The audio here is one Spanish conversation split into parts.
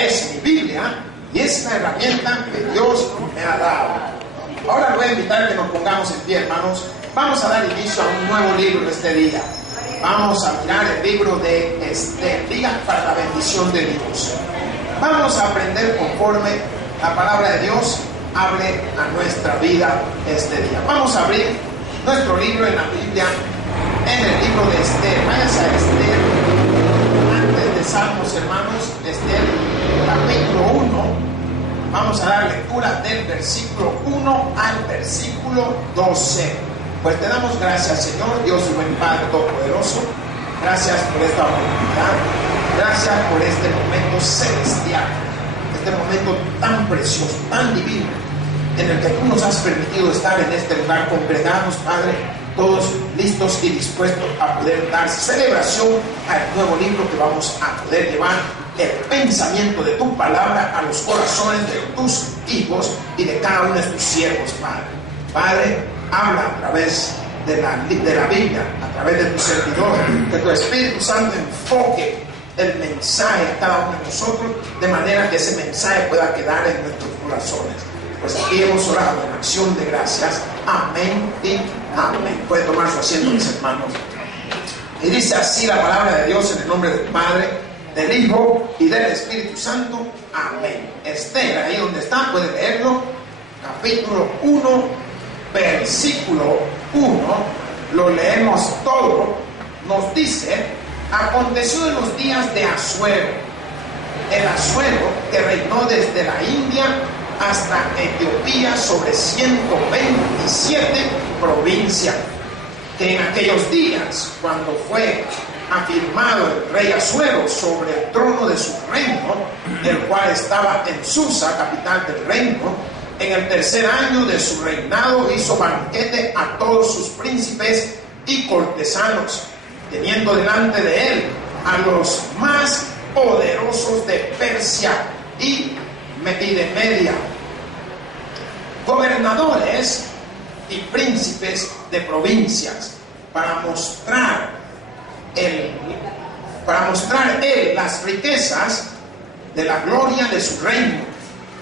es mi Biblia y es la herramienta que Dios me ha dado. Ahora le voy a invitar a que nos pongamos en pie, hermanos. Vamos a dar inicio a un nuevo libro este día. Vamos a mirar el libro de Esther, Liga para la bendición de Dios. Vamos a aprender conforme la palabra de Dios hable a nuestra vida este día. Vamos a abrir nuestro libro en la Biblia, en el libro de Esther. Váyanse a Esther, antes de Salmos, hermanos. Esther, capítulo 1. Vamos a dar lectura del versículo 1 al versículo 12. Pues te damos gracias, Señor, Dios y buen Padre Todopoderoso. Gracias por esta oportunidad. Gracias por este momento celestial, este momento tan precioso, tan divino, en el que tú nos has permitido estar en este lugar congregados, Padre, todos listos y dispuestos a poder dar celebración al nuevo libro que vamos a poder llevar el pensamiento de tu palabra a los corazones de tus hijos y de cada uno de tus siervos, Padre. Padre, habla a través de la Biblia, a través de tu servidor, que tu Espíritu Santo enfoque el mensaje a cada uno de nosotros, de manera que ese mensaje pueda quedar en nuestros corazones. Pues aquí hemos orado en acción de gracias. Amén y amén. Pueden tomar su asiento, mis hermanos. Y dice así la palabra de Dios en el nombre del Padre, del Hijo y del Espíritu Santo. Amén. Esther, ahí donde está, puede leerlo. Capítulo 1, versículo 1. Lo leemos todo. Nos dice: aconteció en los días de Asuero, el Asuero que reinó desde la India hasta Etiopía sobre 127 provincias, que en aquellos días, cuando fue afirmado el rey Asuero sobre el trono de su reino, el cual estaba en Susa, capital del reino, en el tercer año de su reinado hizo banquete a todos sus príncipes y cortesanos, teniendo delante de él a los más poderosos de Persia y de Media, gobernadores y príncipes de provincias, para mostrar él las riquezas de la gloria de su reino,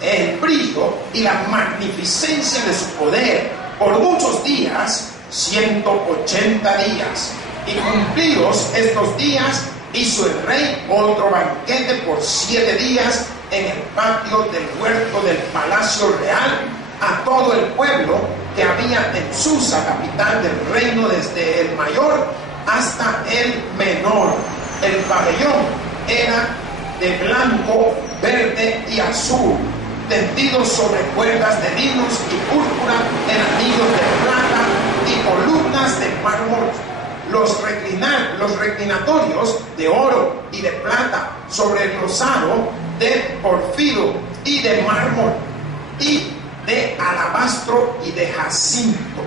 el brillo y la magnificencia de su poder, por muchos días, 180 días. Y cumplidos estos días, hizo el rey otro banquete por 7 días en el patio del huerto del palacio real a todo el pueblo que había en Susa, capital del reino, desde el mayor hasta el menor. El pabellón era de blanco, verde y azul, tendido sobre cuerdas de linos y púrpura en anillos de plata y columnas de mármol. Los reclinatorios de oro y de plata sobre el rosado de porfido y de mármol y de alabastro y de jacinto,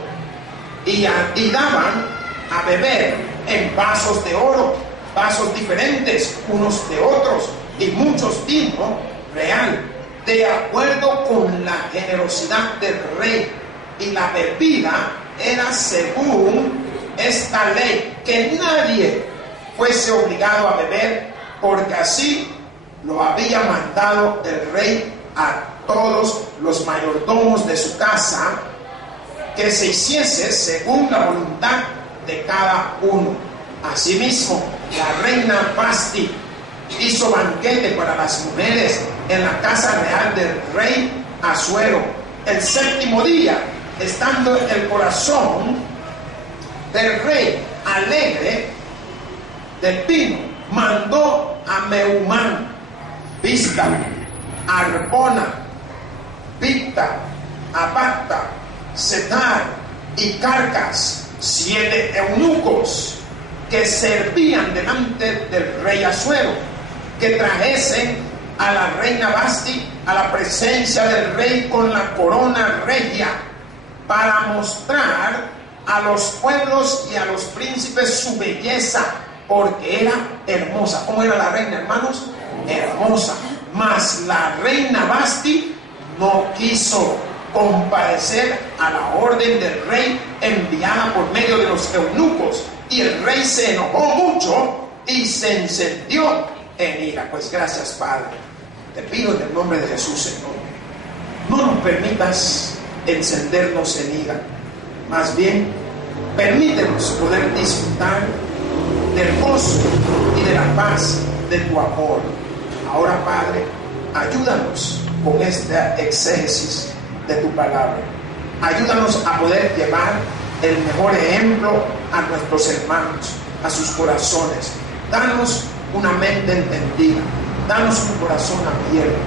y daban a beber en vasos de oro, vasos diferentes unos de otros, y muchos vino real, de acuerdo con la generosidad del rey, y la bebida era según esta ley, que nadie fuese obligado a beber, porque así lo había mandado el rey a todos los mayordomos de su casa, que se hiciese según la voluntad de cada uno. Asimismo, la reina Vasti hizo banquete para las mujeres en la casa real del rey Asuero. El séptimo día, estando el corazón del rey alegre del vino, mandó a Meumán, Bizta, Arbona, Bicta, Abacta, Setar y Carcas, 7 eunucos que servían delante del rey Asuero, que trajesen a la reina Vasti a la presencia del rey con la corona regia, para mostrar a los pueblos y a los príncipes su belleza, porque era hermosa. ¿Cómo era la reina, hermanos? Hermosa. Mas la reina Vasti no quiso comparecer a la orden del rey enviada por medio de los eunucos, y el rey se enojó mucho y se encendió en ira. Pues gracias, Padre. Te pido en el nombre de Jesús, Señor, no nos permitas encendernos en ira, más bien permítenos poder disfrutar del gozo y de la paz de tu amor. Ahora, Padre, ayúdanos con esta exégesis de tu palabra. Ayúdanos a poder llevar el mejor ejemplo a nuestros hermanos, a sus corazones. Danos una mente entendida, danos un corazón abierto.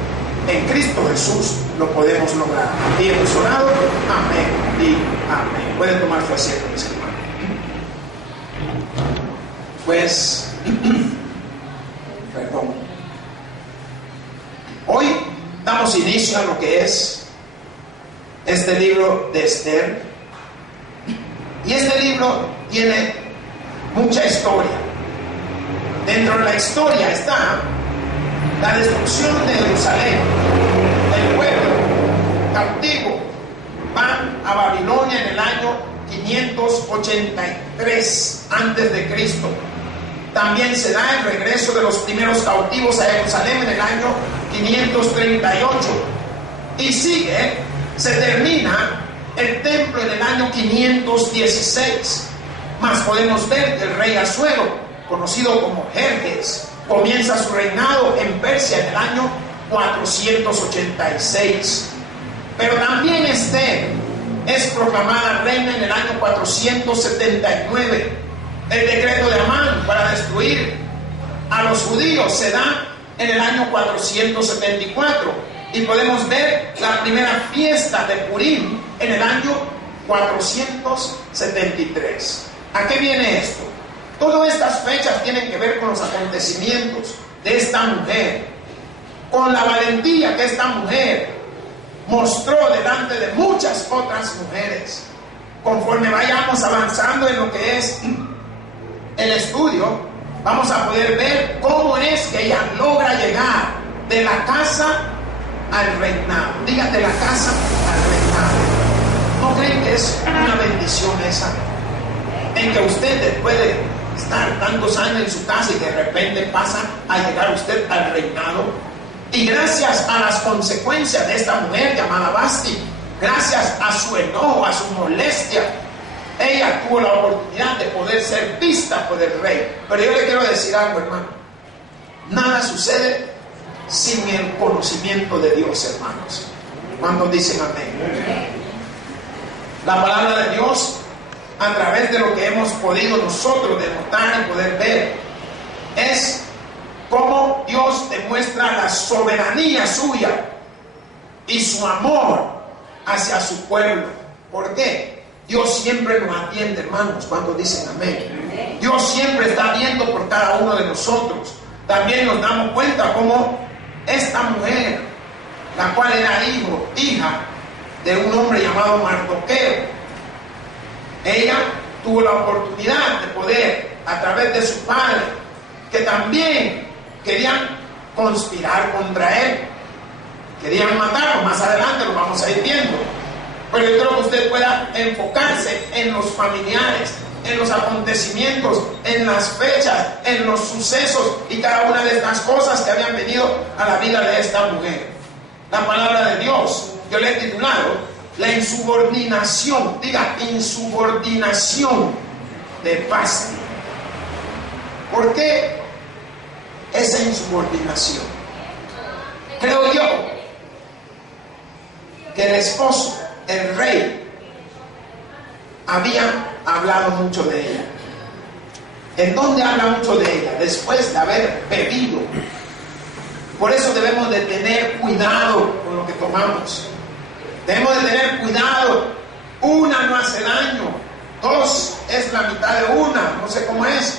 En Cristo Jesús lo podemos lograr. Y hemos orado, amén y amén. Pueden tomar su asiento, mis hermanos. Pues, perdón. Hoy damos inicio a lo que es este libro de Esther. Y este libro tiene mucha historia. Dentro de la historia está la destrucción de Jerusalén. El pueblo cautivo van a Babilonia en el año 583 antes de Cristo. También se da el regreso de los primeros cautivos a Jerusalén en el año 538. Y se termina el templo en el año 516. Mas podemos ver que el rey Asuero, conocido como Jerjes, comienza su reinado en Persia en el año 486. Pero también Esther es proclamada reina en el año 479. El decreto de Amán para destruir a los judíos se da en el año 474. Y podemos ver la primera fiesta de Purim en el año 473. ¿A qué viene esto? Todas estas fechas tienen que ver con los acontecimientos de esta mujer, con la valentía que esta mujer mostró delante de muchas otras mujeres. Conforme vayamos avanzando en lo que es el estudio, vamos a poder ver cómo es que ella logra llegar de la casa al reinado. Diga, de la casa al reinado. ¿No creen que es una bendición esa? En que usted después de estar tantos años en su casa y de repente pasa a llegar usted al reinado. Y gracias a las consecuencias de esta mujer llamada Vasti, gracias a su enojo, a su molestia, ella tuvo la oportunidad de poder ser vista por el rey. Pero yo le quiero decir algo, hermano. Nada sucede sin el conocimiento de Dios, hermanos. ¿Cuántos dicen amén? La palabra de Dios, a través de lo que hemos podido nosotros denotar y poder ver, es cómo Dios demuestra la soberanía suya y su amor hacia su pueblo. ¿Por qué? Dios siempre nos atiende, hermanos. Cuando dicen amén, Dios siempre está viendo por cada uno de nosotros. También nos damos cuenta cómo esta mujer, la cual era hija de un hombre llamado Mardoqueo, ella tuvo la oportunidad de poder, a través de su padre, que también querían conspirar contra él, querían matarlo. Más adelante lo vamos a ir viendo. Pero yo creo que usted pueda enfocarse en los familiares, en los acontecimientos, en las fechas, en los sucesos y cada una de estas cosas que habían venido a la vida de esta mujer. La palabra de Dios, yo le he titulado la insubordinación. Diga, insubordinación de Vasti. ¿Por qué esa insubordinación? Creo yo que el esposo, el rey, había hablado mucho de ella. ¿En dónde habla mucho de ella? Después de haber bebido. Por eso debemos de tener cuidado con lo que tomamos. Debemos de tener cuidado. Una no hace daño. 2 es la mitad de una. No sé cómo es.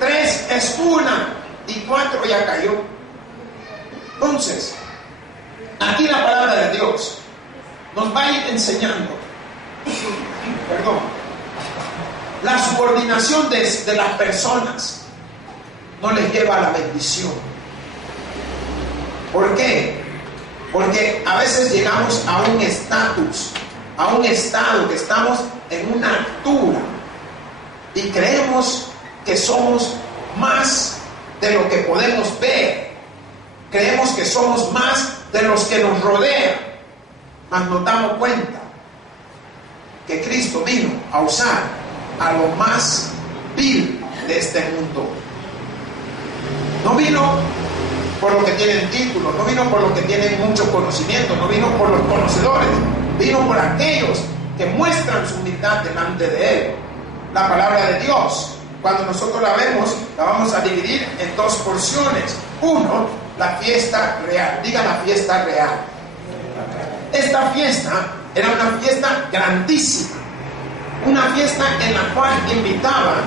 3 es una. Y 4 ya cayó. Entonces, aquí la palabra de Dios nos va a ir enseñando, la subordinación de las personas no les lleva a la bendición. ¿Por qué? Porque a veces llegamos a un estatus, a un estado que estamos en una altura y creemos que somos más de lo que podemos ver. creemos que somos más de los que nos rodean, mas nos damos cuenta que Cristo vino a usar a lo más vil de este mundo. No vino por los que tienen títulos, no vino por los que tienen mucho conocimiento, no vino por los conocedores, vino por aquellos que muestran su humildad delante de Él. La palabra de Dios, cuando nosotros la vemos, la vamos a dividir en dos porciones. Uno, la fiesta real. Diga la fiesta real. Esta fiesta era una fiesta grandísima, una fiesta en la cual invitaban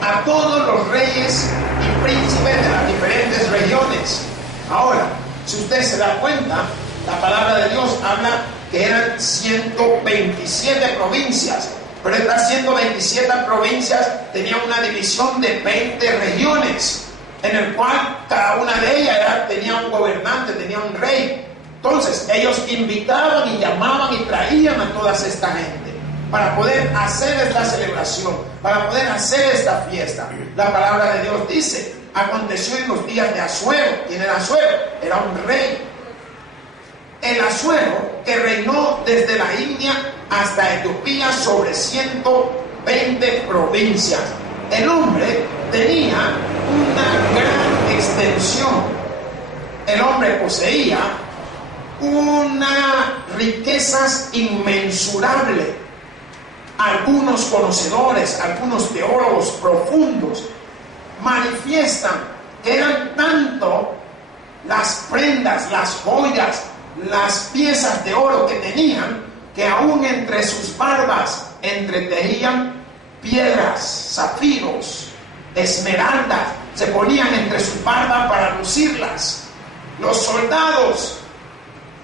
a todos los reyes y príncipes de las diferentes regiones. Ahora, si usted se da cuenta, la palabra de Dios habla que eran 127 provincias, pero estas 127 provincias tenían una división de 20 regiones, en el cual cada una de ellas tenía un gobernante, tenía un rey. Entonces ellos invitaban y llamaban y traían a toda esta gente para poder hacer esta celebración, para poder hacer esta fiesta. La palabra de Dios dice: aconteció en los días de Asuero. ¿Quién era Asuero? Era un rey. El Asuero que reinó desde la India hasta Etiopía sobre 120 provincias. El hombre tenía una gran extensión. El hombre poseía unas riquezas inmensurables. Algunos conocedores, algunos teólogos profundos manifiestan que eran tanto las prendas, las joyas, las piezas de oro que tenían, que aún entre sus barbas entretejían piedras, zafiros, esmeraldas, se ponían entre sus barbas para lucirlas. Los soldados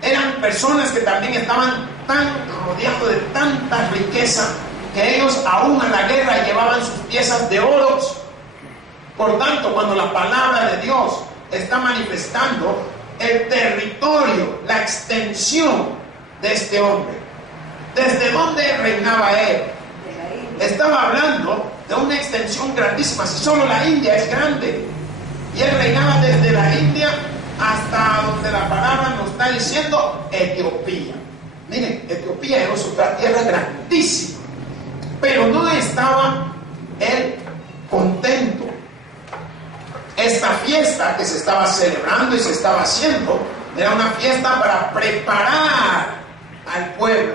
eran personas que también estaban tan rodeados de tanta riqueza que ellos aún a la guerra llevaban sus piezas de oro. Por tanto, cuando la palabra de Dios está manifestando el territorio, la extensión de este hombre, ¿desde dónde reinaba él? Estaba hablando de una extensión grandísima. Si solo la India es grande, y él reinaba desde la India hasta donde la palabra nos está diciendo Etiopía. Miren, Etiopía es otra tierra grandísima, pero no estaba él contento. Esta fiesta que se estaba celebrando y se estaba haciendo era una fiesta para preparar al pueblo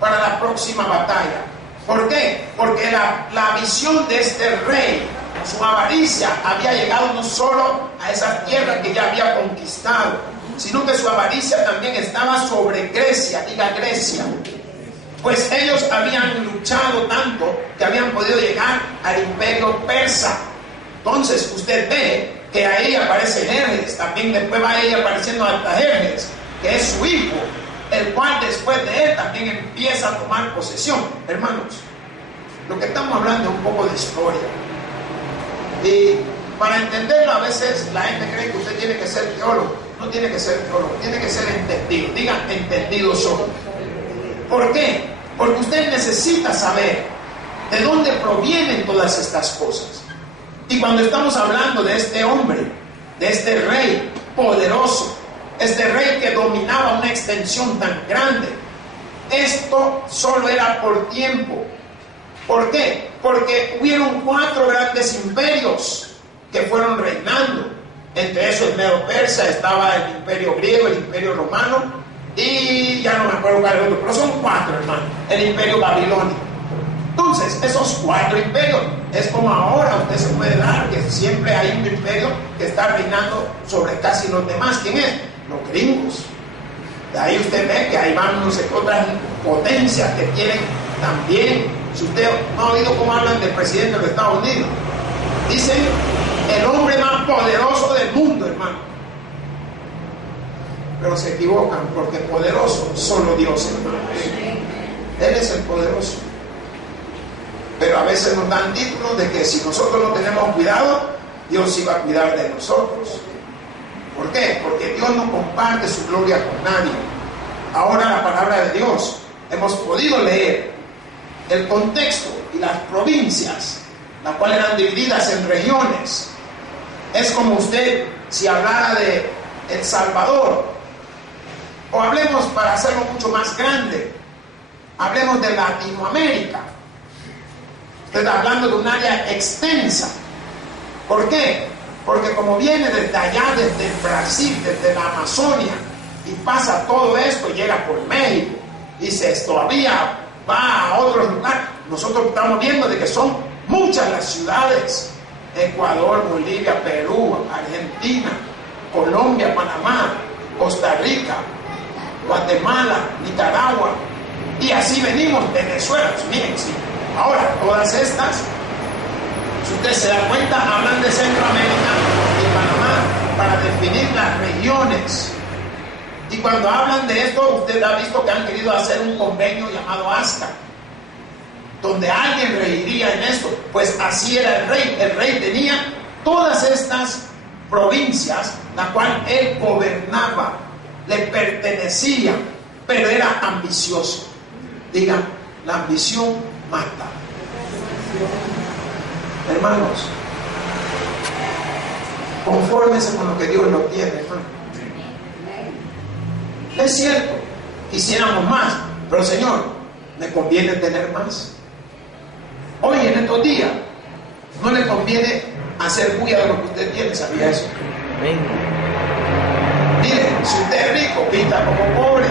para la próxima batalla. ¿Por qué? Porque la visión de este rey, su avaricia, había llegado no solo a esa tierra que ya había conquistado, sino que su avaricia también estaba sobre Grecia. Diga Grecia. Pues ellos habían luchado tanto que habían podido llegar al imperio persa. Entonces usted ve que ahí aparece Jerjes, también después va ahí apareciendo Artajerjes, que es su hijo, el cual después de él también empieza a tomar posesión. Hermanos, lo que estamos hablando es un poco de historia, y para entenderlo a veces la gente cree que usted tiene que ser teólogo. No tiene que ser teólogo, tiene que ser entendido. Digan entendido solo. ¿Por qué? Porque usted necesita saber de dónde provienen todas estas cosas. Y cuando estamos hablando de este hombre, de este rey poderoso, este rey que dominaba una extensión tan grande, esto solo era por tiempo. ¿Por qué? Porque hubieron 4 grandes imperios que fueron reinando. Entre esos el Medo-Persa, estaba el imperio griego, el imperio romano, y ya no me acuerdo cuál es el otro, pero son 4, hermano. El imperio babilónico. Entonces, esos 4 imperios, es como ahora usted se puede dar que siempre hay un imperio que está reinando sobre casi los demás. ¿Quién es? Los gringos. De ahí usted ve que ahí van no sé qué otras potencias que tienen también. Si usted no ha oído cómo hablan del presidente de los Estados Unidos, dicen el hombre más poderoso del mundo, hermano. Pero se equivocan, porque poderoso solo Dios, hermanos. Él es el poderoso. Pero a veces nos dan títulos de que si nosotros no tenemos cuidado, Dios sí va a cuidar de nosotros. ¿Por qué? Porque Dios no comparte su gloria con nadie. Ahora la palabra de Dios, hemos podido leer el contexto y las provincias, las cuales eran divididas en regiones. Es como usted si hablara de El Salvador. O hablemos, para hacerlo mucho más grande, hablemos de Latinoamérica. Usted está hablando de un área extensa. ¿Por qué? Porque como viene desde allá, desde el Brasil, desde la Amazonia, y pasa todo esto, llega por México, y todavía va a otros lugares, nosotros estamos viendo de que son muchas las ciudades: Ecuador, Bolivia, Perú, Argentina, Colombia, Panamá, Costa Rica, Guatemala, Nicaragua, y así venimos, Venezuela. Pues miren, sí. Ahora, todas estas, si usted se da cuenta, hablan de Centroamérica y Panamá para definir las regiones. Y cuando hablan de esto, usted ha visto que han querido hacer un convenio llamado ASCA, donde alguien reiría en esto. Pues así era el rey. El rey tenía todas estas provincias, la cual él gobernaba, le pertenecía, pero era ambicioso. Digan, la ambición mata. Hermanos, confórmense con lo que Dios lo tiene, hermano. Es cierto, quisiéramos más, pero Señor, ¿me conviene tener más? Hoy en estos días no le conviene hacer bulla de lo que usted tiene, ¿sabía eso? Amén. Mire, si usted es rico, pinta como pobre.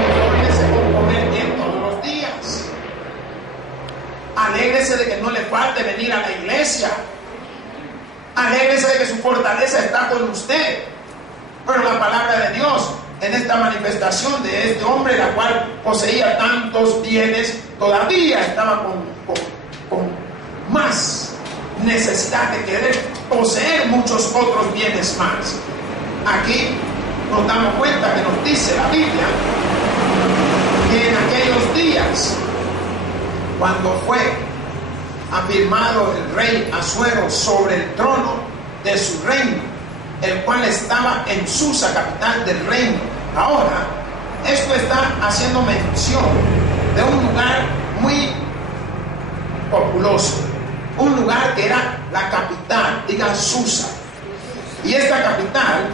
Confórmese con comer bien todos los días. Alégrese de que no le falte venir a la iglesia. Alégrese de que su fortaleza está con usted. Pero la palabra de Dios, en esta manifestación de este hombre, la cual poseía tantos bienes, todavía estaba con más necesidad de querer poseer muchos otros bienes más. Aquí nos damos cuenta que nos dice la Biblia que en aquellos días, cuando fue afirmado el rey Asuero sobre el trono de su reino, el cual estaba en Susa, capital del reino. Ahora, esto está haciendo mención de un lugar muy populoso, un lugar que era la capital, diga Susa. Y esta capital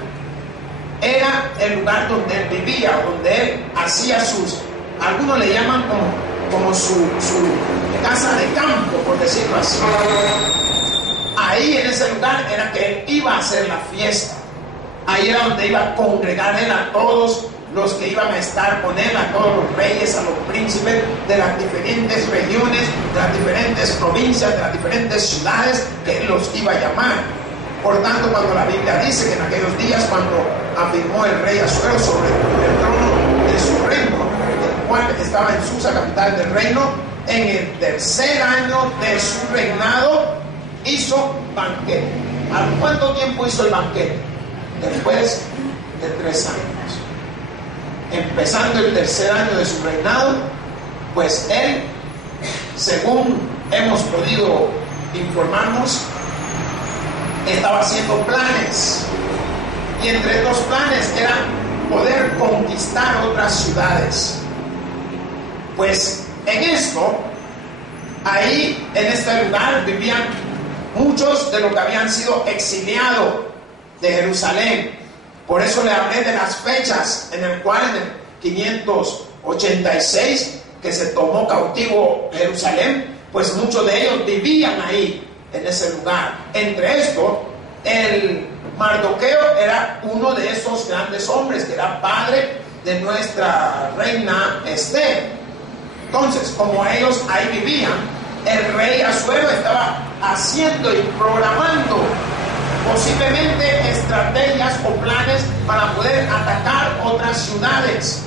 era el lugar donde él vivía, donde él hacía algunos le llaman como su casa de campo, por decirlo así. Ahí en ese lugar era que él iba a hacer la fiesta. Ahí era donde iba a congregar él a todos los que iban a estar con él, a todos los reyes, a los príncipes de las diferentes regiones, de las diferentes provincias, de las diferentes ciudades que él los iba a llamar. Por tanto, cuando la Biblia dice que en aquellos días, cuando afirmó el rey Asuero sobre el trono de su reino, el cual estaba en Susa, capital del reino, en el tercer año de su reinado, hizo banquete. ¿A cuánto tiempo hizo el banquete? Después de 3 años. Empezando el tercer año de su reinado, pues él, según hemos podido informarnos, estaba haciendo planes. Y entre estos planes era poder conquistar otras ciudades. Pues en esto, ahí en este lugar vivían muchos de los que habían sido exiliados de Jerusalén. Por eso le hablé de las fechas en el cual en el 586 que se tomó cautivo Jerusalén, pues muchos de ellos vivían ahí en ese lugar. Entre esto, el Mardoqueo era uno de esos grandes hombres que era padre de nuestra reina Esther. Entonces, como ellos ahí vivían, el rey Asuero estaba haciendo y programando posiblemente estrategias o planes para poder atacar otras ciudades.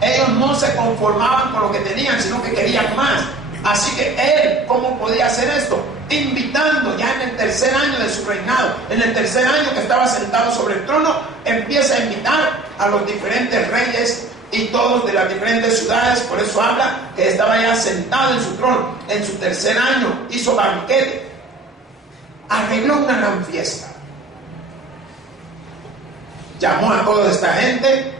Ellos no se conformaban con lo que tenían, sino que querían más. Así que él, ¿cómo podía hacer esto? Invitando ya en el tercer año de su reinado, en el tercer año que estaba sentado sobre el trono, empieza a invitar a los diferentes reyes y todos de las diferentes ciudades. Por eso habla que estaba ya sentado en su trono, en su tercer año, hizo banquete, arregló una gran fiesta, llamó a toda esta gente,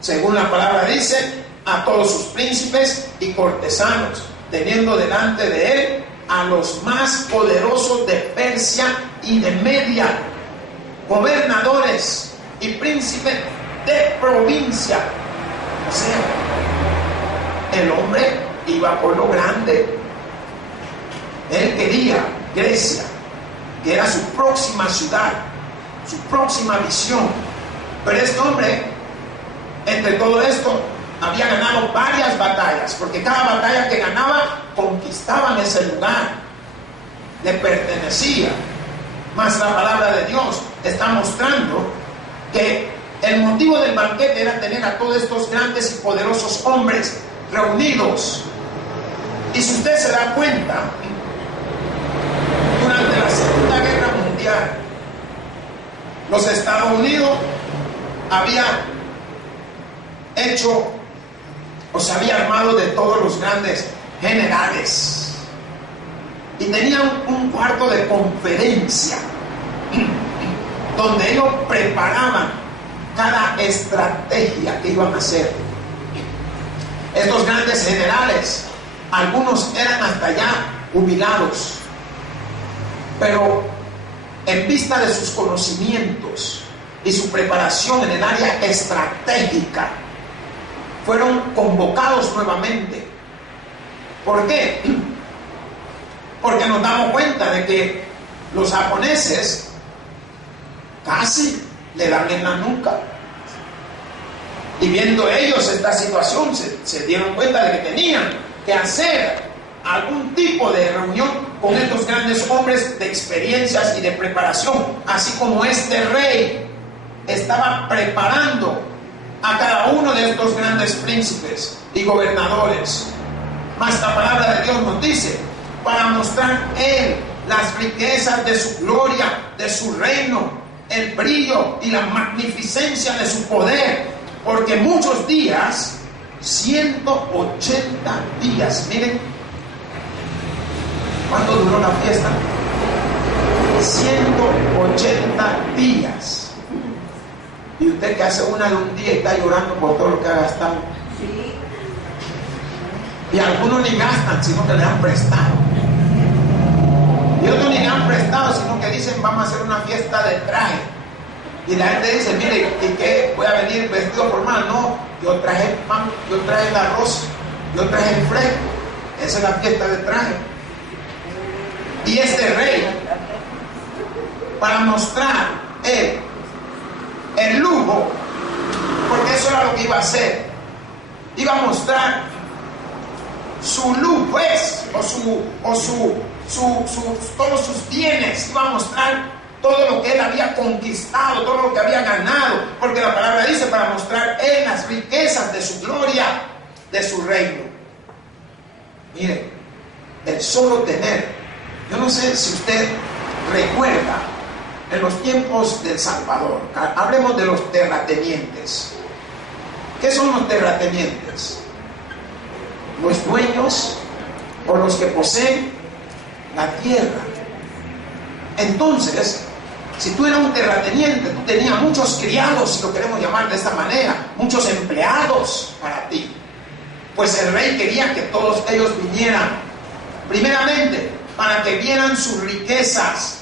según la palabra dice, a todos sus príncipes y cortesanos, teniendo delante de él a los más poderosos de Persia y de Media, gobernadores y príncipes de provincia. O sea, el hombre iba por lo grande. Él quería Grecia, que era su próxima ciudad, su próxima visión. Pero este hombre, entre todo esto, había ganado varias batallas, porque cada batalla que ganaba conquistaban ese lugar, le pertenecía. Mas la palabra de Dios está mostrando que el motivo del banquete era tener a todos estos grandes y poderosos hombres reunidos. Y si usted se da cuenta, durante la Segunda Guerra Mundial, los Estados Unidos había hecho o se había armado de todos los grandes generales y tenían un cuarto de conferencia donde ellos preparaban cada estrategia que iban a hacer. Estos grandes generales, algunos eran hasta ya jubilados, pero en vista de sus conocimientos y su preparación en el área estratégica, fueron convocados nuevamente. ¿Por qué? Porque nos damos cuenta de que los japoneses casi le dan en la nuca. Y viendo ellos esta situación, se dieron cuenta de que tenían que hacer algún tipo de reunión con estos grandes hombres de experiencias y de preparación, así como este rey estaba preparando a cada uno de estos grandes príncipes y gobernadores. Mas la palabra de Dios nos dice, para mostrar Él las riquezas de su gloria, de su reino, el brillo y la magnificencia de su poder, porque muchos días, 180 días, miren, ¿cuánto duró la fiesta? 180 días. Y usted que hace una de un día y está llorando por todo lo que ha gastado. Sí. Y algunos ni gastan, sino que le han prestado. Y otros ni le han prestado, sino que dicen, vamos a hacer una fiesta de traje. Y la gente dice, mire, ¿y qué? ¿Voy a venir vestido formal? No, yo traje pan, yo traje el arroz, yo traje el fresco. Esa es la fiesta de traje. Y este rey, para mostrar el lujo, porque eso era lo que iba a hacer, iba a mostrar su lujo, pues, todos sus bienes, iba a mostrar todo lo que él había conquistado, todo lo que había ganado, porque la palabra dice, para mostrar él las riquezas de su gloria, de su reino. Mire, el solo tener, yo no sé si usted recuerda en los tiempos del Salvador, hablemos de los terratenientes. ¿Qué son los terratenientes? Los dueños o los que poseen la tierra. Entonces, si tú eras un terrateniente, tú tenías muchos criados, si lo queremos llamar de esta manera, muchos empleados para ti. Pues el rey quería que todos ellos vinieran, primeramente, para que vieran sus riquezas,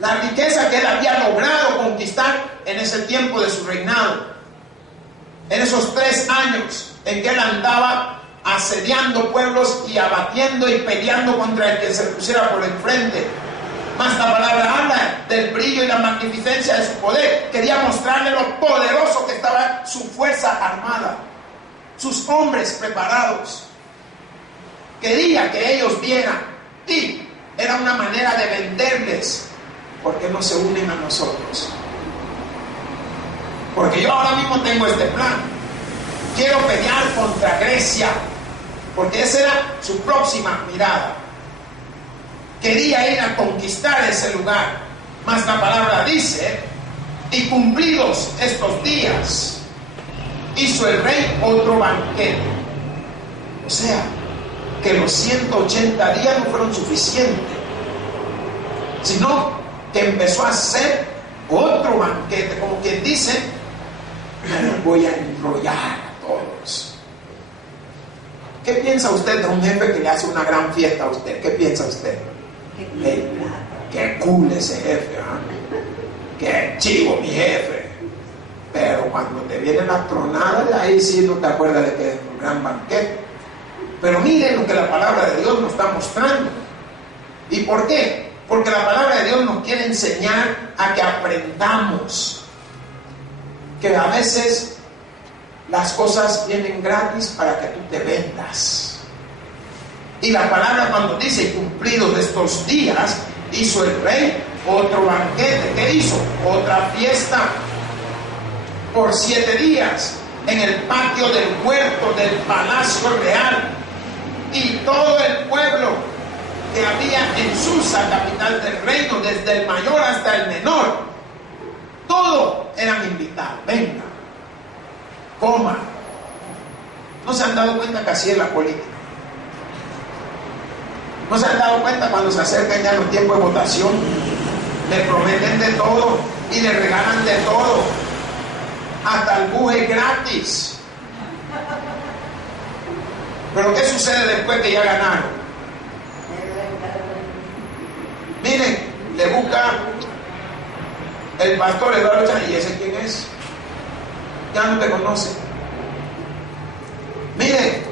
la riqueza que él había logrado conquistar en ese tiempo de su reinado, en esos 3 años en que él andaba asediando pueblos y abatiendo y peleando contra el que se pusiera por el frente. Más la palabra habla del brillo y la magnificencia de su poder. Quería mostrarle lo poderoso que estaba su fuerza armada, sus hombres preparados. Quería que ellos vieran, y era una manera de venderles, ¿por qué no se unen a nosotros? Porque yo ahora mismo tengo este plan. Quiero pelear contra Grecia, porque esa era su próxima mirada. Quería ir a conquistar ese lugar. Mas la palabra dice, y cumplidos estos días, hizo el rey otro banquete. O sea, que los 180 días no fueron suficientes, sino que empezó a hacer otro banquete, como quien dice, me los voy a enrollar a todos. ¿Qué piensa usted de un jefe que le hace una gran fiesta a usted? ¿Qué piensa usted? Qué cool ese jefe, ¿eh? qué chivo mi jefe. Pero cuando te viene la tronada, de ahí sí no te acuerdas de que es un gran banquete. Pero miren lo que la palabra de Dios nos está mostrando. ¿Y por qué? Porque la palabra de Dios nos quiere enseñar a que aprendamos que a veces las cosas vienen gratis para que tú te vendas. Y la palabra cuando dice cumplidos estos días, hizo el rey otro banquete. ¿Qué hizo? Otra fiesta por 7 días en el patio del huerto del palacio real. Y todo el pueblo que había en Susa, capital del reino, desde el mayor hasta el menor, todos eran invitados. Venga, coma. ¿No se han dado cuenta que así es la política? ¿No se han dado cuenta cuando se acercan ya los tiempos de votación? Le prometen de todo y le regalan de todo, hasta el buje gratis. Pero ¿qué sucede después que ya ganaron? Miren, le busca el pastor Eduardo Chávez, ¿y ese quién es? Ya no te conoce. Miren,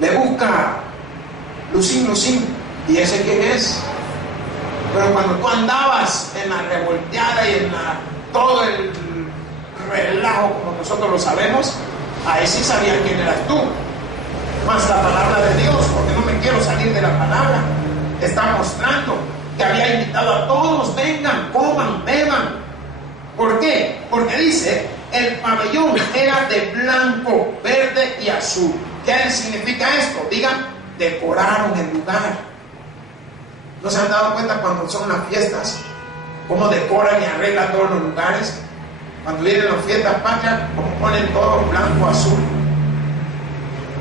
le busca Lucín, ¿y ese quién es? Pero cuando tú andabas en la revolteada y en todo el relajo, como nosotros lo sabemos, ahí sí sabían quién eras tú. Más la palabra de Dios, porque no me quiero salir de la palabra, está mostrando que había invitado a todos: vengan, coman, beban. ¿Por qué? Porque dice, el pabellón era de blanco, verde y azul. ¿Qué significa esto? Digan, decoraron el lugar. ¿No se han dado cuenta cuando son las fiestas cómo decoran y arreglan todos los lugares? Cuando vienen las fiestas patrias, como ponen todo blanco, azul.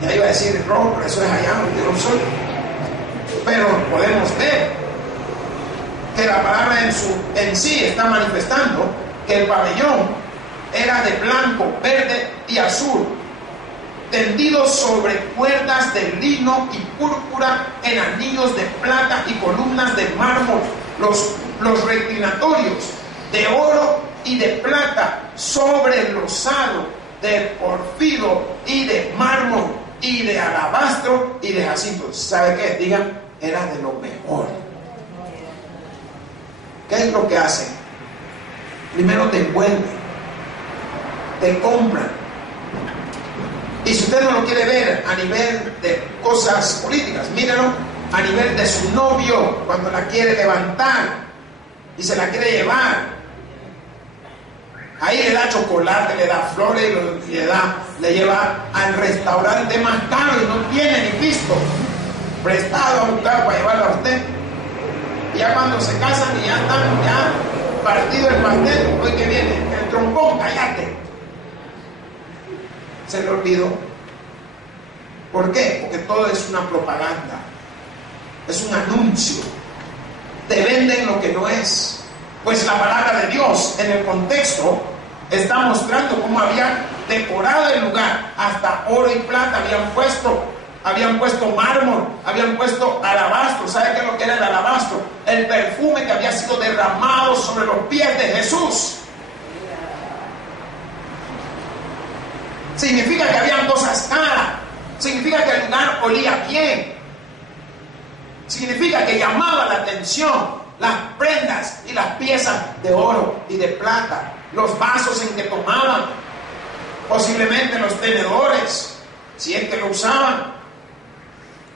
Ya iba a decir rojo, pero eso es allá donde yo soy. Pero podemos ver que la palabra en sí está manifestando que el pabellón era de blanco, verde y azul, tendidos sobre cuerdas de lino y púrpura en anillos de plata y columnas de mármol. Los reclinatorios de oro y de plata sobre el losado de porfido y de mármol y de alabastro y de jacinto. ¿Sabe qué? Digan, era de lo mejor. ¿Qué es lo que hacen? Primero te envuelven, te compran. Y si usted no lo quiere ver a nivel de cosas políticas, míralo a nivel de su novio, cuando la quiere levantar y se la quiere llevar. Ahí le da chocolate, le da flores, le lleva al restaurante más caro y no tiene ni pisto prestado a buscar para llevarlo a usted. Y ya cuando se casan y ya están ya partido el pastel, hoy que viene el trombón, cállate. Se le olvidó. ¿Por qué? Porque todo es una propaganda, es un anuncio. Te venden lo que no es. Pues la palabra de Dios en el contexto está mostrando cómo habían decorado el lugar. Hasta oro y plata habían puesto mármol, habían puesto alabastro. ¿Sabe qué es lo que era el alabastro? El perfume que había sido derramado sobre los pies de Jesús. Significa que habían cosas caras. Significa que el lugar olía bien. Significa que llamaba la atención las prendas y las piezas de oro y de plata, los vasos en que tomaban, posiblemente los tenedores, si es que lo usaban.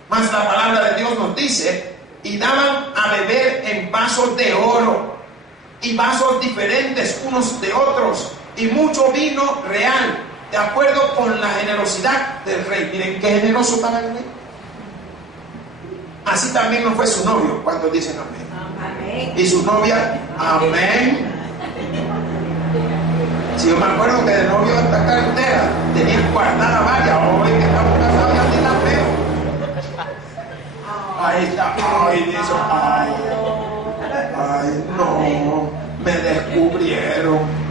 Mas la palabra de Dios nos dice, y daban a beber en vasos de oro y vasos diferentes unos de otros, y mucho vino real, de acuerdo con la generosidad del rey. Miren qué generoso estaba el rey. Así también no fue su novio. ¿Cuántos dicen amén? Amén. Y su novia, amén. Si yo me acuerdo que de novio esta cartera tenía guardada varias. Hoy que estamos casados ya ni la veo. Ahí está. Ay, dice, ay, no, me descubrieron.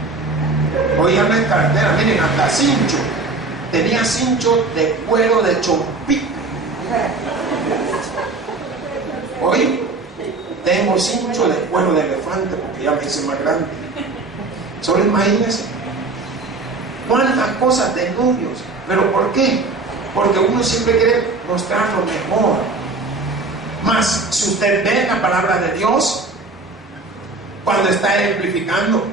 Oíganme cartera, miren, hasta cincho. Tenía cincho de cuero de chompico. Hoy tengo cincho de cuero de elefante porque ya me hice más grande. Solo imagínense cuántas cosas de novios. ¿Pero por qué? Porque uno siempre quiere mostrar lo mejor. Mas si usted ve la palabra de Dios, cuando está ejemplificando,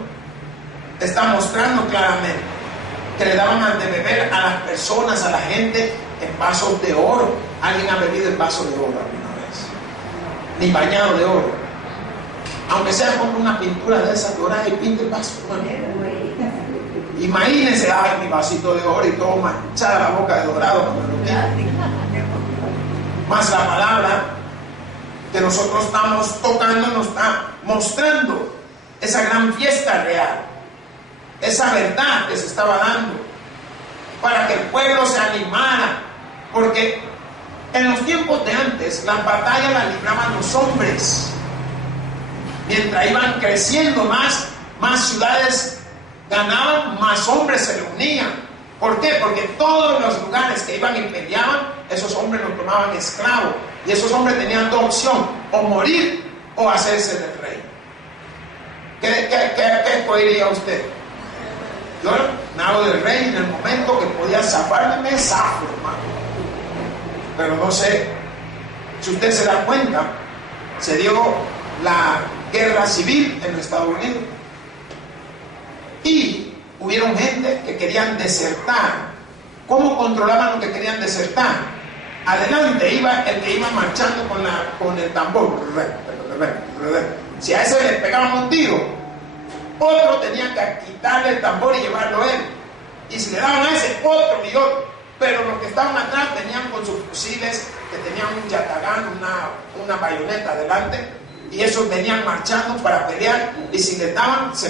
está mostrando claramente que le daban de beber a las personas, a la gente, en vasos de oro. ¿Alguien ha bebido en vaso de oro alguna vez? Ni bañado de oro. Aunque sea con una pintura de esa dorada y pinte el vaso, hermano. Imagínense, ay, mi vasito de oro y todo manchada la boca de dorado. Más la palabra que nosotros estamos tocando nos está mostrando esa gran fiesta real, esa verdad que se estaba dando para que el pueblo se animara, porque en los tiempos de antes las batallas las libraban los hombres. Mientras iban creciendo más ciudades ganaban, más hombres se reunían. ¿Por qué? Porque todos los lugares que iban y peleaban, esos hombres los tomaban esclavos. Y esos hombres tenían dos opciones: o morir o hacerse del rey. ¿Qué escogería usted? Yo me hago del rey en el momento que podía zafarme, me zafo, hermano. Pero no sé, si usted se da cuenta, se dio la guerra civil en Estados Unidos. Y hubieron gente que querían desertar. ¿Cómo controlaban los que querían desertar? Adelante iba el que iba marchando con el tambor. Si a ese le pegaban un tiro, otro tenía que quitarle el tambor y llevarlo él. Y si le daban a ese, otro y otro. Pero los que estaban atrás tenían con sus fusiles, que tenían un yatagán, una bayoneta adelante. Y esos venían marchando para pelear, y si les daban, se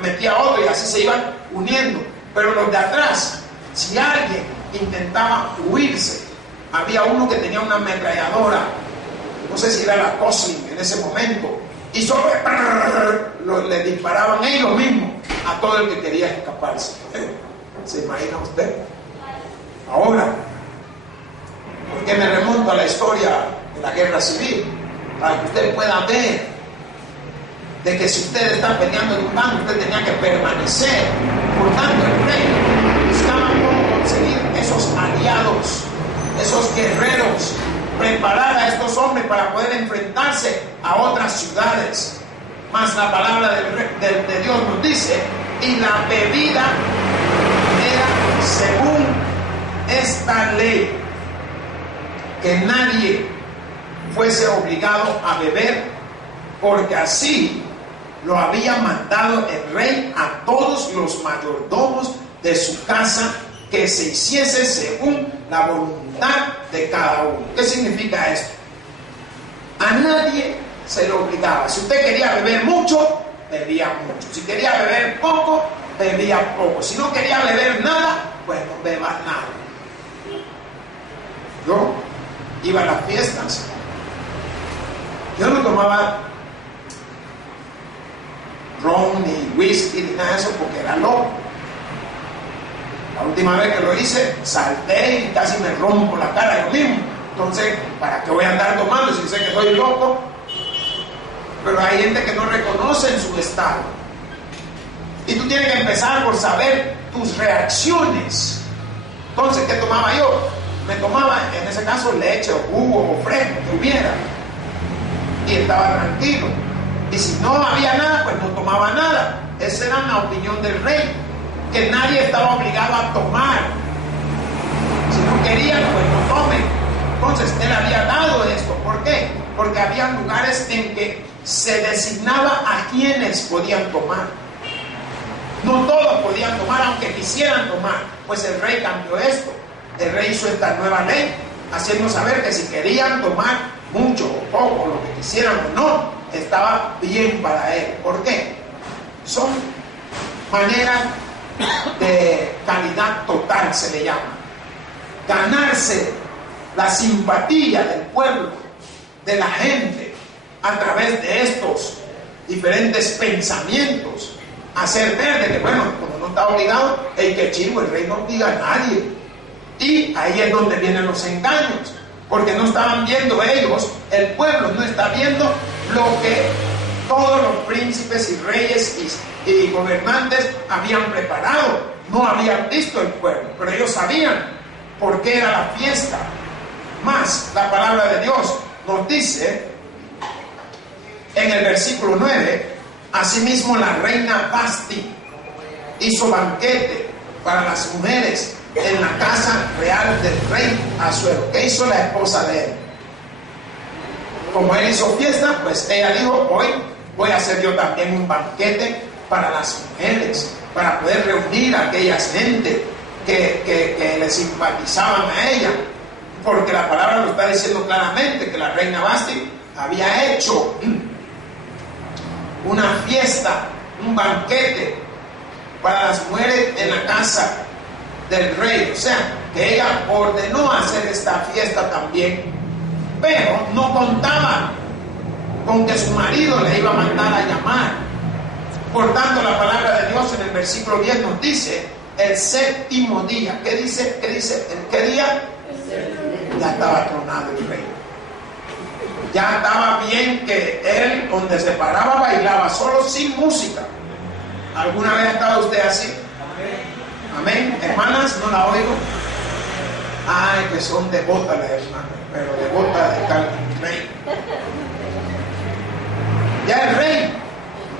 metía otro, y así se iban uniendo. Pero los de atrás, si alguien intentaba huirse, había uno que tenía una ametralladora, no sé si era la Cosling en ese momento, y solo le disparaban ellos mismos a todo el que quería escaparse. ¿Se imagina usted? Ahora, porque me remonto a la historia de la guerra civil, para que usted pueda ver de que si usted está peleando en un bando, usted tenía que permanecer. Por tanto, el rey buscaba cómo conseguir esos aliados, esos guerreros, preparar a estos hombres para poder enfrentarse a otras ciudades. Mas la palabra de Dios nos dice: y la bebida era según esta ley, que nadie fuese obligado a beber, porque así lo había mandado el rey a todos los mayordomos de su casa, que se hiciese según la voluntad de cada uno. ¿Qué significa esto? A nadie se le obligaba. Si usted quería beber mucho, bebía mucho. Si quería beber poco, bebía poco. Si no quería beber nada, pues no bebas nada. Yo iba a las fiestas. Yo no tomaba ron ni whisky ni nada de eso porque era loco. La última vez que lo hice, salté y casi me rompo la cara yo mismo. Entonces, ¿para qué voy a andar tomando si sé que soy loco? Pero hay gente que no reconoce en su estado. Y tú tienes que empezar por saber tus reacciones. Entonces, ¿qué tomaba yo? Me tomaba, en ese caso, leche o jugo o fresco que hubiera. Y estaba tranquilo. Y si no había nada, pues no tomaba nada. Esa era la opinión del rey, que nadie estaba obligado a tomar. Si no querían, pues no tomen. Entonces él había dado esto. ¿Por qué? Porque había lugares en que se designaba a quienes podían tomar. No todos podían tomar, aunque quisieran tomar. Pues el rey cambió esto. El rey hizo esta nueva ley, haciendo saber que si querían tomar mucho o poco, lo que quisieran o no, estaba bien para él. ¿Por qué? Son maneras de calidad total, se le llama. Ganarse la simpatía del pueblo, de la gente, a través de estos diferentes pensamientos, hacer ver de que, bueno, como no está obligado, el que chivo, el rey no obliga a nadie. Y ahí es donde vienen los engaños, porque no estaban viendo ellos, el pueblo no está viendo lo que todos los príncipes y reyes y gobernantes habían preparado, no habían visto el pueblo, pero ellos sabían por qué era la fiesta. Más la palabra de Dios nos dice en el versículo 9, asimismo la reina Vasti hizo banquete para las mujeres en la casa real del rey Asuero. ¿Qué hizo la esposa de él? Como él hizo fiesta, pues ella dijo, hoy voy a hacer yo también un banquete para las mujeres, para poder reunir a aquellas gente que le simpatizaban a ella, porque la palabra lo está diciendo claramente que la reina Vasti había hecho una fiesta, un banquete para las mujeres en la casa del rey. O sea, que ella ordenó hacer esta fiesta también, pero no contaba con que su marido le iba a mandar a llamar. Por tanto, la palabra de Dios en el versículo 10 nos dice, el séptimo día. ¿Qué dice? ¿En qué día? Ya estaba tronado el rey. Ya estaba bien que él, donde se paraba, bailaba, solo sin música. ¿Alguna vez ha estado usted así? Amén. Hermanas, no la oigo. Ay, que son devotas las hermanas, pero devotas de Calvin Rey. Ya el rey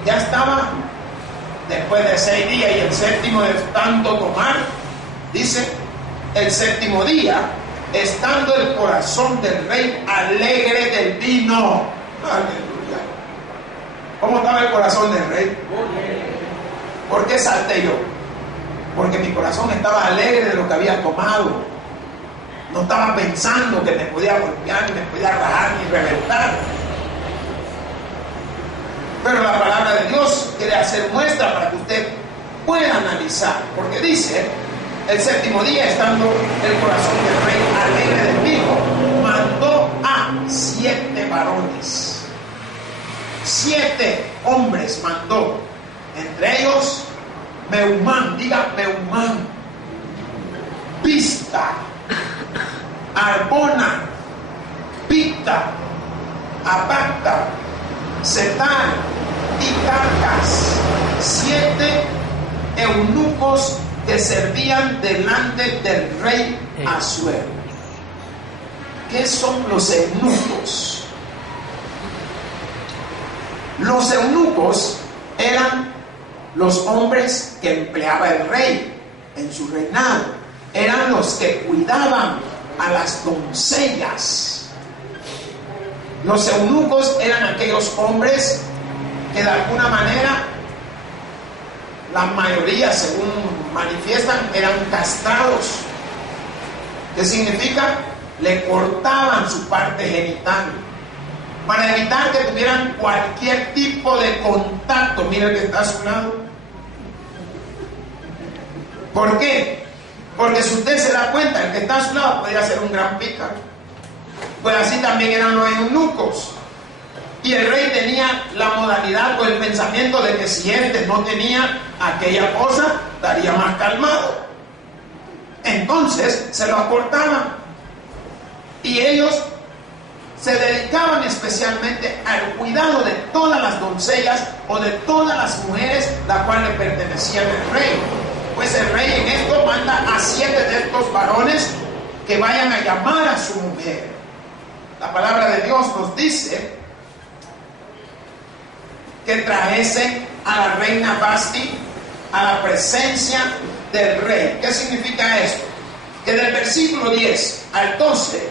ya estaba, después de 6 días y el séptimo de tanto tomar, dice, el séptimo día, estando el corazón del rey alegre del vino. Aleluya. ¿Cómo estaba el corazón del rey? ¿Por qué salté yo? Porque mi corazón estaba alegre de lo que había tomado. No estaba pensando que me podía golpear, ni me podía rajar, ni reventar. Pero la palabra de Dios quiere hacer muestra para que usted pueda analizar. Porque dice, el séptimo día, estando el corazón del rey alegre del vino, mandó a 7 varones. 7 hombres mandó. Entre ellos, Meumán, diga Meumán, Pista, Arbona, Pita, Abacta, Setar y Carcas, 7 eunucos que servían delante del rey Asuero. ¿Qué son los eunucos? Los eunucos eran los hombres que empleaba el rey en su reinado. Eran los que cuidaban a las doncellas. Los eunucos eran aquellos hombres que de alguna manera, la mayoría, según manifiestan, eran castrados. ¿Qué significa? Le cortaban su parte genital para evitar que tuvieran cualquier tipo de contacto. Mira el que está a su lado. ¿Por qué? Porque si usted se da cuenta, el que está a su lado podría ser un gran pícaro. Pues así también eran los eunucos. Y el rey tenía la modalidad o el pensamiento de que si éste no tenía aquella cosa, estaría más calmado. Entonces se lo acortaban. Y ellos se dedicaban especialmente al cuidado de todas las doncellas o de todas las mujeres las cuales le pertenecían al rey. Pues el rey en esto manda a 7 de estos varones que vayan a llamar a su mujer. La palabra de Dios nos dice que trajesen a la reina Vasti a la presencia del rey. ¿Qué significa esto? Que del versículo 10 al 12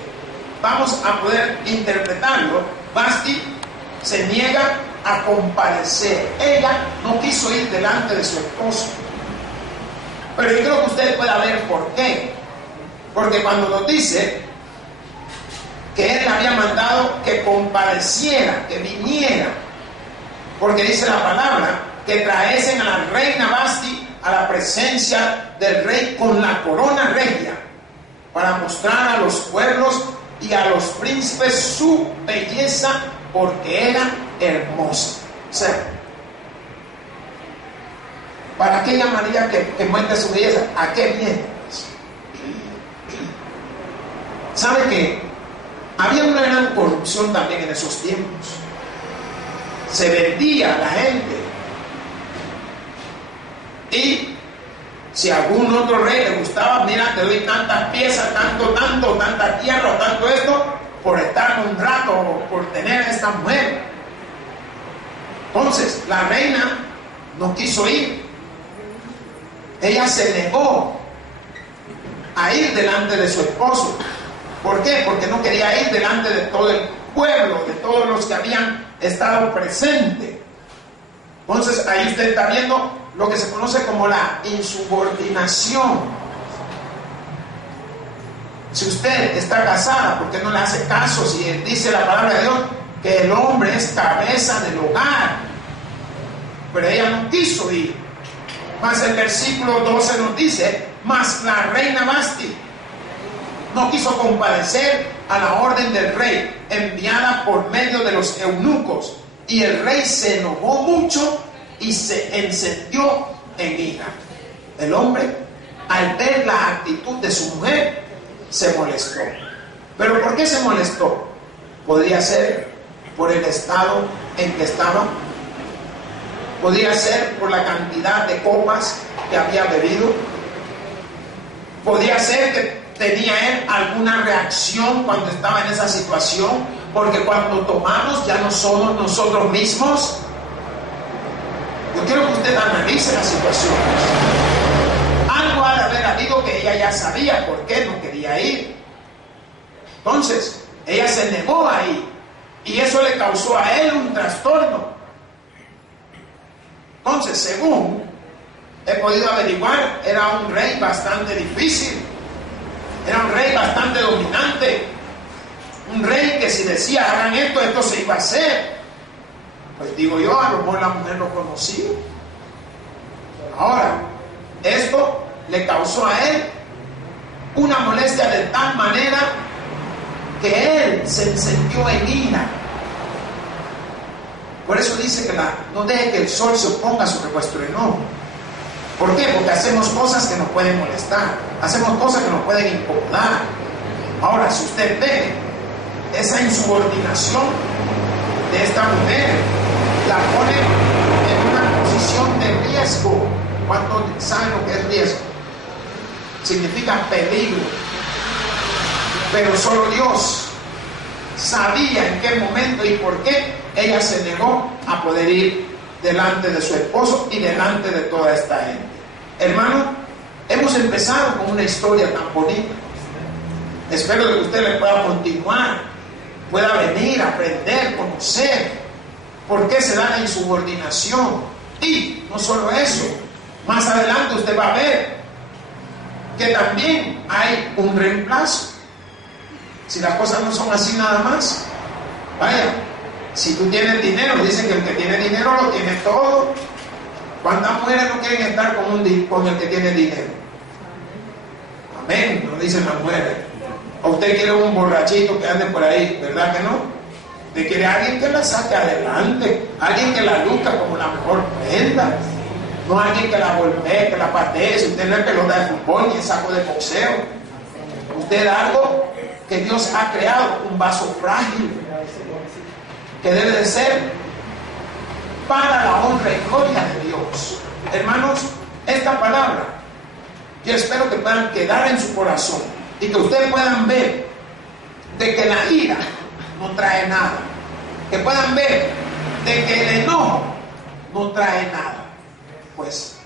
vamos a poder interpretarlo. Vasti se niega a comparecer. Ella no quiso ir delante de su esposo. Pero yo creo que usted pueda ver por qué. Porque cuando nos dice que él había mandado que compareciera, que viniera, porque dice la palabra que traesen a la reina Vasti a la presencia del rey con la corona regia, para mostrar a los pueblos y a los príncipes su belleza, porque era hermosa. O sea, ¿para qué llamaría que muestre su belleza? ¿A qué viene? ¿Sabe que había una gran corrupción también en esos tiempos? Se vendía a la gente Y si a algún otro rey le gustaba, mira, te doy tantas piezas, tanta tierra, o tanto esto, por estar un rato, o por tener a esta mujer. Entonces, la reina no quiso ir. Ella se negó a ir delante de su esposo. ¿Por qué? Porque no quería ir delante de todo el pueblo, de todos los que habían estado presentes. Entonces, ahí usted está viendo lo que se conoce como la insubordinación. Si usted está casada, ¿por qué no le hace caso si dice la palabra de Dios que el hombre es cabeza del hogar? Pero ella no quiso ir. Más el versículo 12 nos dice: mas la reina Vasti no quiso compadecer a la orden del rey enviada por medio de los eunucos, y el rey se enojó mucho y se encendió en ira. El hombre, al ver la actitud de su mujer, se molestó. ¿Pero por qué se molestó? Podría ser por el estado en que estaba, podría ser por la cantidad de copas que había bebido, podría ser que tenía él alguna reacción cuando estaba en esa situación, porque cuando tomamos ya no somos nosotros mismos. Yo quiero que usted analice la situación. Algo ha de haber habido que ella ya sabía por qué no quería ir. Entonces, ella se negó a ir, y eso le causó a él un trastorno. Entonces, según he podido averiguar, era un rey bastante difícil, era un rey bastante dominante, un rey que si decía hagan esto, esto se iba a hacer. Pues digo yo, a lo mejor la mujer lo conocía. Ahora, esto le causó a él una molestia de tal manera que él se encendió en ira. Por eso dice que no deje que el sol se oponga sobre vuestro enojo. ¿Por qué? Porque hacemos cosas que nos pueden molestar, hacemos cosas que nos pueden incomodar. Ahora, si usted ve esa insubordinación de esta mujer, la pone en una posición de riesgo. ¿Cuántos saben lo que es riesgo? Significa peligro. Pero solo Dios sabía en qué momento y por qué ella se negó a poder ir delante de su esposo y delante de toda esta gente. Hermano, hemos empezado con una historia tan bonita. Espero que usted le pueda continuar, pueda venir, aprender, conocer por qué se da la insubordinación. Y no solo eso, más adelante usted va a ver que también hay un reemplazo. Si las cosas no son así nada más, vaya, si tú tienes dinero, dicen que el que tiene dinero lo tiene todo. ¿Cuántas mujeres no quieren estar con el que tiene dinero? Amén, no dicen las mujeres. ¿O usted quiere un borrachito que ande por ahí? ¿Verdad que no? Usted quiere a alguien que la saque adelante, alguien que la luzca como la mejor prenda, no alguien que la golpee, que la patee. Si usted no es pelota de fútbol ni es saco de boxeo, usted algo que Dios ha creado, un vaso frágil, que debe de ser para la honra y gloria de Dios. Hermanos, esta palabra yo espero que puedan quedar en su corazón y que ustedes puedan ver de que la ira no trae nada, que puedan ver de que el enojo no trae nada. Pues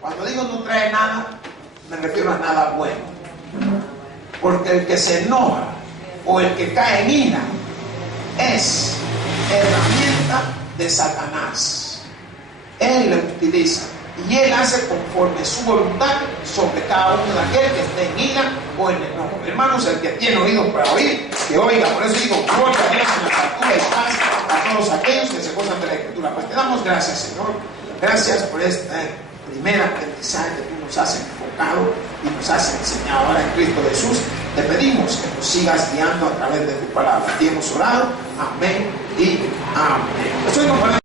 cuando digo no trae nada, me refiero a nada bueno, porque el que se enoja o el que cae en ira es herramienta de Satanás. Él la utiliza y él hace conforme su voluntad sobre cada uno de aquel que esté en ira o en enojo. Hermanos, el que tiene oídos para oír, que oiga. Por eso digo, gloria a Dios en la altura y paz a todos aquellos que se gozan de la Escritura. Pues te damos gracias, Señor. Gracias por este primer aprendizaje que tú nos has enfocado y nos has enseñado ahora en Cristo Jesús. Te pedimos que nos sigas guiando a través de tu palabra. Aquí hemos orado. Amén y amén.